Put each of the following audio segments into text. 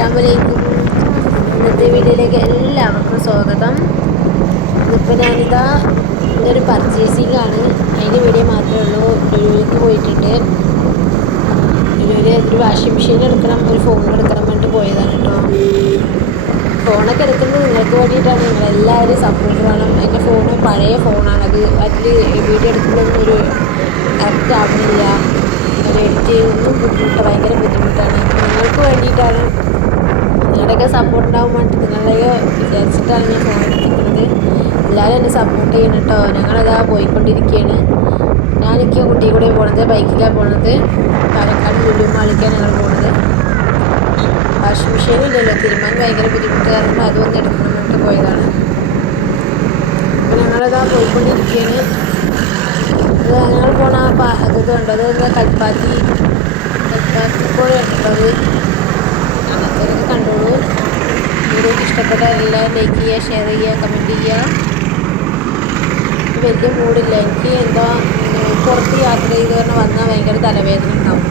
അസ്സലാമലൈക്കും. ഇന്നത്തെ വീഡിയോയിലേക്ക് എല്ലാവർക്കും സ്വാഗതം. ഇതിപ്പോൾ ഞാനിതാ ഇന്നൊരു പർച്ചേസിംഗ് ആണ്. അതിൻ്റെ വീഡിയോ മാത്രമേ ഉള്ളൂ. ലുലുവിലേക്ക് പോയിട്ടുണ്ട്. ലുലുവിൽ ഒരു വാഷിംഗ് മെഷീൻ എടുക്കണം, ഒരു ഫോൺ എടുക്കണം പറഞ്ഞിട്ട് പോയതാണ് കേട്ടോ. ഫോണൊക്കെ എടുക്കുന്നത് നിങ്ങൾക്ക് വേണ്ടിയിട്ടാണ്. നിങ്ങളെല്ലാവരും സപ്പോർട്ട് വേണം. എൻ്റെ ഫോണ് പഴയ ഫോണാണ്. അതിൽ വീഡിയോ എടുക്കുന്നതൊന്നും ഒരു കറക്റ്റ് ആവുന്നില്ല. അത് എഡിറ്റ് ചെയ്യുന്നതും ഭയങ്കര ബുദ്ധിമുട്ടാണ്. നിങ്ങൾക്ക് വേണ്ടിയിട്ടാണ്, നിങ്ങളുടെയൊക്കെ സപ്പോർട്ട് ഉണ്ടാകാൻ വേണ്ടിയിട്ട് നിങ്ങളെയോ വിചാരിച്ചിട്ടാണ് ഞാൻ ഫോൺ എടുത്തിരിക്കുന്നത്. എല്ലാവരും എന്നെ സപ്പോർട്ട് ചെയ്യണം കേട്ടോ. ഞങ്ങളതാ പോയിക്കൊണ്ടിരിക്കുകയാണ്. ഞാനൊക്കെ കുട്ടിയും കൂടെ പോണത്, ബൈക്കിലാണ് പോണത്. പാലക്കാട് ലുലു മാളിക്കാണ് ഞങ്ങൾ പോണത്. വാഷിംഗ് മെഷീൻ ഇല്ലല്ലോ, തീരുമാനം ഭയങ്കര ബുദ്ധിമുട്ട് കാരണം അതൊന്നും എടുക്കണം എന്നിട്ട് പോയതാണ്. അപ്പോൾ ഞങ്ങളതാ പോയിക്കൊണ്ടിരിക്കുകയാണ്. ഞങ്ങൾ പോണ അത് കണ്ടോ, അത് കൽപ്പാത്തി പോലെ ഉണ്ടത്. അങ്ങനത്തെ കണ്ടോളൂ. വീഡിയോക്ക് ഇഷ്ടപ്പെട്ട എല്ലാം ലൈക്ക് ചെയ്യുക, ഷെയർ ചെയ്യുക, കമൻറ്റ് ചെയ്യുക. വലിയ മൂടില്ല എനിക്ക്. എന്താ പുറത്ത് യാത്ര ചെയ്ത് പറഞ്ഞാൽ വന്നാൽ ഭയങ്കര തലവേദന ഉണ്ടാവും.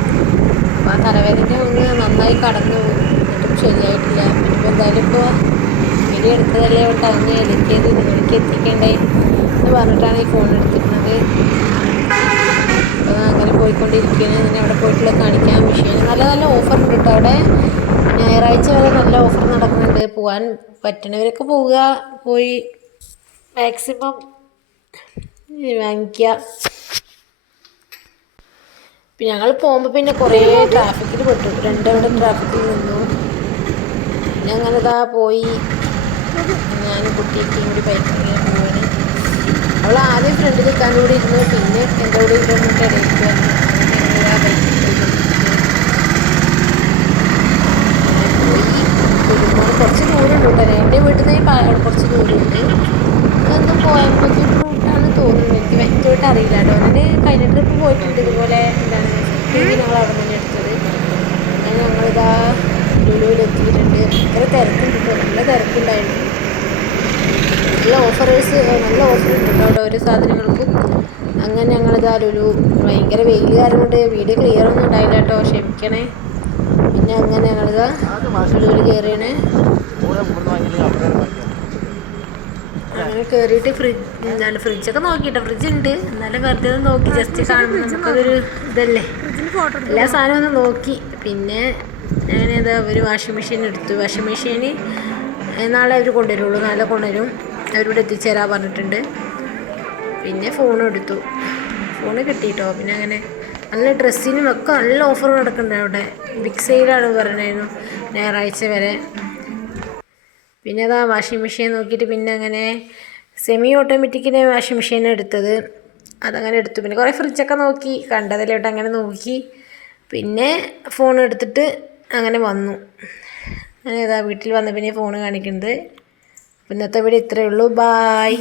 അപ്പോൾ ആ തലവേദന ഒന്ന് നന്നായി കടന്നു എന്നിട്ടും ശരിയായിട്ടില്ല. പിന്നെ എന്തായാലും ഇപ്പോൾ വീഡിയോ എടുത്തതല്ലേ കൊണ്ട് അങ്ങനെ എത്തിയത് നിങ്ങൾക്ക് എത്തിക്കണ്ടേ എന്ന് പറഞ്ഞിട്ടാണ് ഈ ഫോൺ എടുത്തിരിക്കുന്നത്. അപ്പോൾ അങ്ങനെ പോയിക്കൊണ്ടിരിക്കുകയാണ്. ഞാൻ അവിടെ പോയിട്ടുള്ള കാണിക്കാൻ മെഷീൻ നല്ല നല്ല ഓഫർ ഉണ്ട് കേട്ടോ. അവിടെ ഞായറാഴ്ച വരെ നല്ല ഓഫർ നടക്കുന്നുണ്ട്. പോകാൻ പറ്റണവരൊക്കെ പോവുക, പോയി മാക്സിമം വാങ്ങിക്കുക. പിന്നെ ഞങ്ങൾ പോകുമ്പോൾ പിന്നെ കുറേ ട്രാഫിക്കിൽ പെട്ടു. രണ്ടവിടെ ട്രാഫിക്കിൽ നിന്നു. പിന്നെ അങ്ങനെ ഇതാ പോയി. ഞാൻ കുട്ടിയൊക്കെയും കൂടി ബൈക്കിങ്ങനെ പോവാണ്. അവൾ ആദ്യം ഫ്രണ്ടിൽ നിൽക്കാൻ കൂടി ഇരുന്നു. പിന്നെ എൻ്റെ കൂടെ ഇരുന്നിട്ട് ഇടയ്ക്ക് വന്നു. അങ്ങനെ ബൈക്കിൽ പോയി. കുറച്ച് ദൂരമുണ്ട് കേട്ടോ. എൻ്റെ വീട്ടിൽ നിന്ന് കുറച്ച് ദൂരമുണ്ട്. അതൊന്നും കോയമ്പത്തൂർ റൂട്ടാണ് തോന്നുന്നത്. എനിക്ക് വ്യക്തമായിട്ട് അറിയില്ല കേട്ടോ. അതിന് കഴിഞ്ഞ ട്രിപ്പ് പോയിട്ടുണ്ട് ഇതുപോലെ. എന്താണ് ഞങ്ങൾ അവിടെ തന്നെ എടുത്തത്. അങ്ങനെ ഞങ്ങളിതാ ലുലുവിൽ എത്തിയിട്ടുണ്ട്. ഭയങ്കര തിരക്കുണ്ട് കേട്ടോ. നല്ല തിരക്കുണ്ടായിരുന്നു. നല്ല ഓഫർ ഉണ്ട് കേട്ടോ അവിടെ ഓരോ സാധനങ്ങൾക്കും. അങ്ങനെ ഞങ്ങളിതാ ലുലു, ഭയങ്കര വെയിൽ കാരണം കൊണ്ട് വീഡിയോ ക്ലിയർ ഒന്നും ഉണ്ടായില്ല കേട്ടോ, ക്ഷമിക്കണേ. പിന്നെ അങ്ങനെ ഞങ്ങളിതാ ലുലുവിൽ കയറിയാണ്. അങ്ങനെ കയറിയിട്ട് ഫ്രിഡ്ജൊക്കെ നോക്കിയിട്ടോ. ഫ്രിഡ്ജ് ഉണ്ട്, എന്നാലും വെറുതെ ഒന്ന് നോക്കി, ജസ്റ്റ് കാണുമ്പോൾ നമുക്കതൊരു ഇതല്ലേ, എല്ലാ സാധനവും ഒന്ന് നോക്കി. പിന്നെ അങ്ങനെ എന്താ ഒരു വാഷിംഗ് മെഷീൻ എടുത്തു. വാഷിംഗ് മെഷീന് നാളെ അവർ കൊണ്ടുവരുള്ളൂ, നാളെ കൊണ്ടുവരും. അവരോട് എത്തിച്ചേരാൻ പറഞ്ഞിട്ടുണ്ട്. പിന്നെ ഫോൺ എടുത്തു, ഫോണ് കിട്ടിയിട്ടോ. പിന്നെ അങ്ങനെ നല്ല ഡ്രസ്സിനും ഒക്കെ നല്ല ഓഫർ നടക്കുന്നുണ്ട് അവിടെ. ബിഗ് സെയിലാണ് പറഞ്ഞായിരുന്നു ഞായറാഴ്ച വരെ. പിന്നെ അതാ വാഷിംഗ് മെഷീൻ നോക്കിയിട്ട് പിന്നെ അങ്ങനെ സെമി ഓട്ടോമാറ്റിക്കിൻ്റെ വാഷിംഗ് മെഷീനാണ് എടുത്തത്. അതങ്ങനെ എടുത്തു. പിന്നെ കുറേ ഫ്രിഡ്ജൊക്കെ നോക്കി, കണ്ടതിലോട്ട് അങ്ങനെ നോക്കി. പിന്നെ ഫോൺ എടുത്തിട്ട് അങ്ങനെ വന്നു. അങ്ങനെ ഇതാ വീട്ടിൽ വന്ന പിന്നെ ഫോൺ കാണിക്കുന്നത്. ഇന്നത്തെ വീഡിയോ ഇത്രയേ ഉള്ളൂ. ബായ്.